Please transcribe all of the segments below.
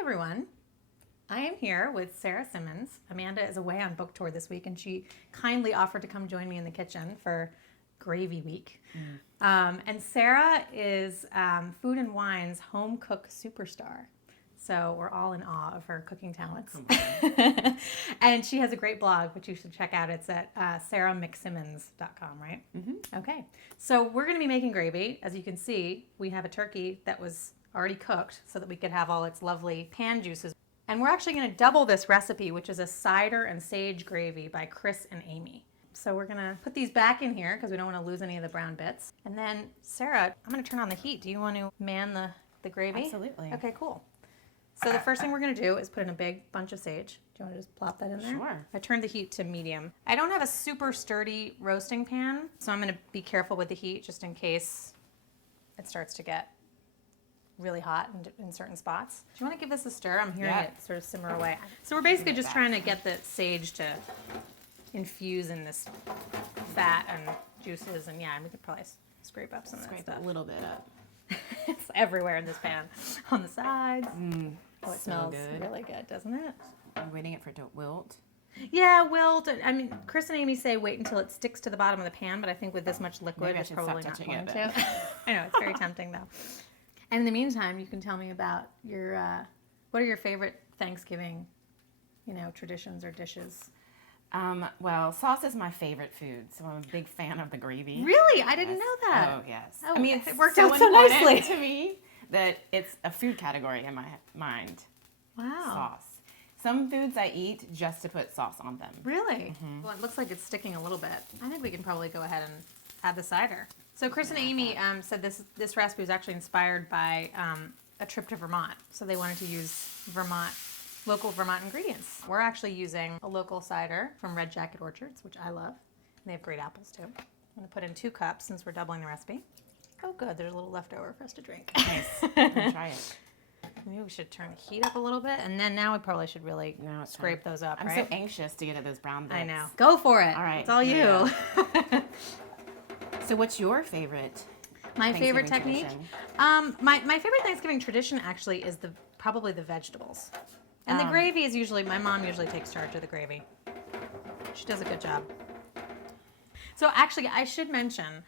everyone. I am here with Sarah Simmons. Amanda is away on book tour this week, and she kindly offered to come join me in the kitchen for Gravy Week. And Sarah is Food and Wine's home cook superstar. So we're all in awe of her cooking talents. And she has a great blog, which you should check out. It's at sarahmcsimmons.com, right? Mm-hmm. Okay. So we're going to be making gravy. As you can see, we have a turkey that was already cooked so that we could have all its lovely pan juices. And we're actually going to double this recipe, which is a cider and sage gravy by Chris and Amy. So we're going to put these back in here because we don't want to lose any of the brown bits. And then, Sarah, I'm going to turn on the heat. Do you want to man the gravy? Absolutely. Okay, cool. So the first thing we're going to do is put in a big bunch of sage. Do you want to just plop that in there? Sure. I turned the heat to medium. I don't have a super sturdy roasting pan, so I'm going to be careful with the heat just in case it starts to get really hot in certain spots. Do you want to give this a stir? I'm hearing it sort of simmer away. So we're basically just trying to get the sage to infuse in this fat and juices, and yeah, we could probably scrape up some of that stuff. Scrape a little bit up. It's everywhere in this pan, on the sides. Oh, it So smells good. really good, doesn't it? I'm waiting it for it to wilt. Yeah, wilt. I mean, Chris and Amy say wait until it sticks to the bottom of the pan, but I think with this much liquid, Maybe I it's should probably stop not touching going it to. I know, it's very tempting though. And in the meantime, you can tell me about your, what are your favorite Thanksgiving, traditions or dishes? Well, sauce is my favorite food, so I'm a big fan of the gravy. Really? I didn't know that. Oh, yes. Oh, I mean, it's it worked so out so important nicely. to me that it's a food category in my mind. Wow. Sauce. Some foods I eat just to put sauce on them. Really? Well, it looks like it's sticking a little bit. I think we can probably go ahead and add the cider. So Chris and Amy said this recipe was actually inspired by a trip to Vermont. So they wanted to use local Vermont ingredients. We're actually using a local cider from Red Jacket Orchards, which I love. And they have great apples too. I'm going to put in 2 cups since we're doubling the recipe. Oh good, there's a little leftover for us to drink. Nice. I'm gonna try it. Maybe we should turn the heat up a little bit, and then now we probably should really scrape those up, I'm right? so anxious to get at those brown bits. I know. Go for it. All right. It's all you. So what's your favorite My favorite Thanksgiving technique? tradition? My favorite Thanksgiving tradition actually is probably the vegetables. And the gravy is my mom usually takes charge of the gravy. She does a good job. So actually, I should mention,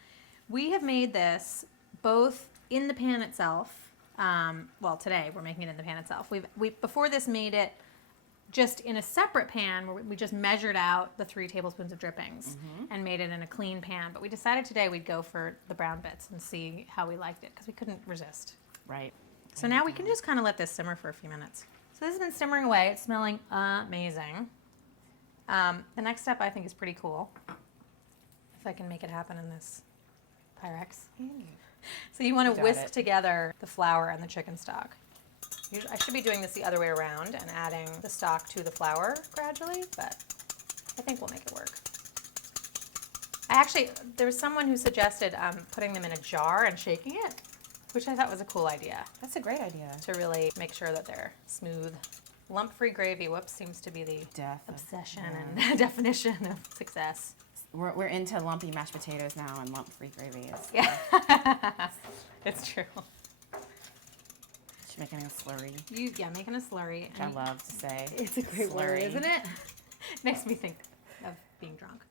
we have made this both in the pan itself. Well, today we're making it in the pan itself. We before this made it just in a separate pan where we just measured out the 3 tablespoons of drippings and made it in a clean pan. But we decided today we'd go for the brown bits and see how we liked it because we couldn't resist. Right. So now we can just kind of let this simmer for a few minutes. So this has been simmering away. It's smelling amazing. The next step I think is pretty cool. If I can make it happen in this Pyrex. So you want to whisk together the flour and the chicken stock. I should be doing this the other way around and adding the stock to the flour gradually, but I think we'll make it work. There was someone who suggested putting them in a jar and shaking it, which I thought was a cool idea That's a great idea. to really make sure that they're smooth. Lump-free gravy, seems to be the obsession and definition of success. We're into lumpy mashed potatoes now, and lump-free gravy is. Yeah, it's true. She's making a slurry. Making a slurry. Which I love to say. It's a great word, isn't it? Makes me think of being drunk.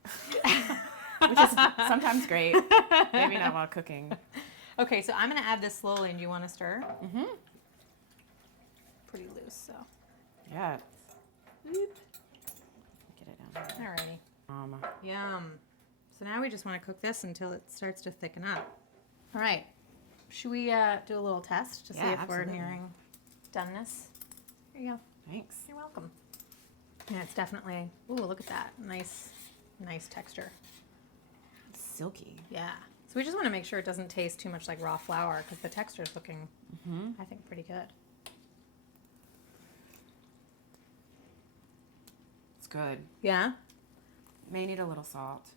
Which is sometimes great. Maybe not while cooking. Okay, so I'm going to add this slowly, and do you want to stir? Mm-hmm. Pretty loose, so. Yeah. Get it down here. Alrighty. Yum. So now we just want to cook this until it starts to thicken up. All right. Should we do a little test to see if we're nearing doneness? Here you go. Thanks. You're welcome. Yeah, it's definitely, ooh, look at that. Nice texture. It's silky. Yeah. So we just want to make sure it doesn't taste too much like raw flour because the texture is looking, I think, pretty good. It's good. Yeah? May need a little salt.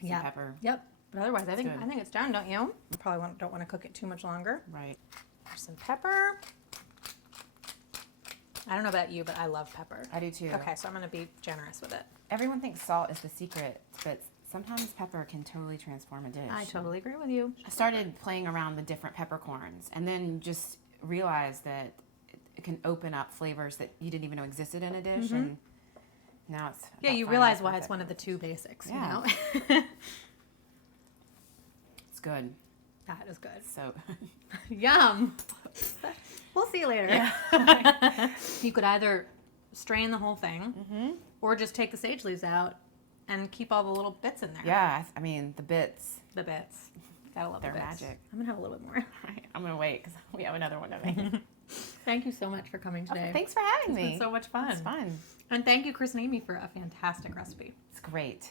Some pepper. Yep. But otherwise, I think good. it's done, don't you? You probably don't want to cook it too much longer. Right. There's some pepper. I don't know about you, but I love pepper. I do too. Okay, so I'm going to be generous with it. Everyone thinks salt is the secret, but sometimes pepper can totally transform a dish. I totally agree with you. I started playing around with different peppercorns and then just realized that it can open up flavors that you didn't even know existed in a dish, and now it's Yeah, about you finding realize the why it's perfect one of the flavors. 2 basics, Yeah. you know? It's good. That is good. So Yum. We'll see you later. yeah. You could either strain the whole thing or just take the sage leaves out and keep all the little bits in there. Yeah, I mean the bits. The bits. Gotta love They're the bits. magic. I'm gonna have a little bit more. I'm gonna wait because we have another one to make. Thank you so much for coming today. Thanks for having It's me. been so much fun. It's fun. And thank you, Chris and Amy, for a fantastic recipe. It's great.